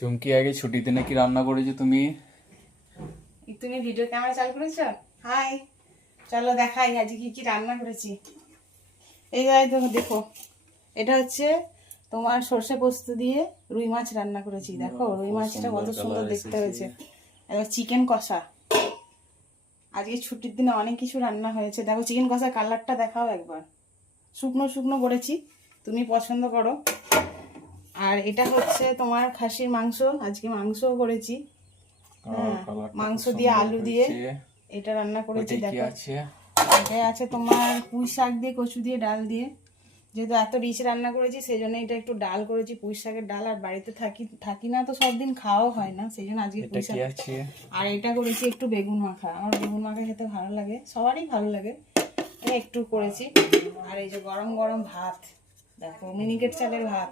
চুমকি আগে ছুটির দিনে কি রান্না করেছো তুমি? তুমি ভিডিও ক্যামেরা চালু করেছো? হাই, চলো দেখাই আজকে কি কি রান্না করেছি। এই গায়ে দেখো, এটা হচ্ছে তোমার সর্ষে পোস্ত দিয়ে রুই মাছ রান্না করেছি। দেখো রুই মাছটা কত সুন্দর দেখতে হয়েছে। এবার চিকেন কষা, আজকে ছুটির দিনে অনেক কিছু রান্না হয়েছে। দেখো চিকেন কষা কালারটা দেখাও একবার, শুকনো শুকনো করেছি, তুমি পছন্দ করো। আর এটা হচ্ছে তোমার খাসির মাংস, আজকে মাংসও করেছি। মাংস দিয়ে আলু দিয়ে এটা রান্না করেছি। দেখো এটা আছে তোমার পুঁই শাক দিয়ে কচু দিয়ে ডাল দিয়ে। যেহেতু এত রিচ রান্না করেছি সেই জন্য এটা একটু ডাল করেছি, পুঁই শাকের ডাল। আর বাড়িতে থাকি না তো সব দিন খাওয়া হয় না, সেই জন্য আজকে পুঁই শাক। আর এটা করেছি একটু বেগুন মাখা, আমার বেগুন মাখা খেতে ভালো লাগে, সবারই ভালো লাগে, একটু করেছি। আর এই যে গরম গরম ভাত, দেখো মিনিকেট চালের ভাত।